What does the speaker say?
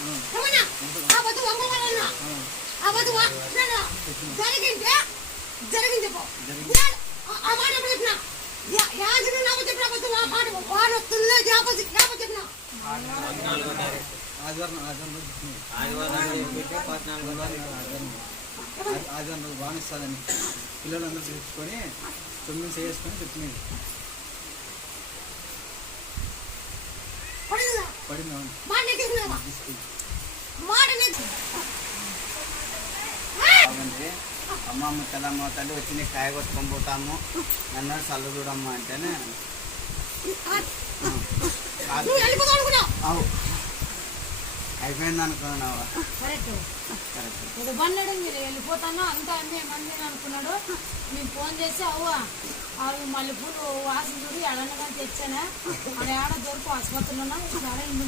ఏమన్నా ఆ వద్దు వంగవాలన్నా ఆ వద్దు జరిగిందే జరిగింది పో ఆ మాట ఎప్పుడు చెప్పినా యాజన నాకు చెప్పిన వద్దు ఆ మాట వారు వస్తుందో జాపతి చెప్పిన ఆదివారం రోజు బానిస్తాదని పిల్లలందరూ తెచ్చుకొని 9 చేసుకొని చెప్తున్నాయి అమ్మమ్మ తెల్లమ్మ తల్లి వచ్చి నీకు కాయ కొట్టుకొని పోతాము నన్ను చల్లు చూడమ్మా అంటేనే అయిపోయింది అనుకున్నావా బండి మీరు వెళ్ళిపోతాను అంతా అన్నీ మంది అనుకున్నాడు మేము ఫోన్ చేసి అవి మల్లెపూలు వాసన చూడు ఎడనగా తెచ్చానా అక్కడ ఏడ దొరకు ఆసుపత్రిలో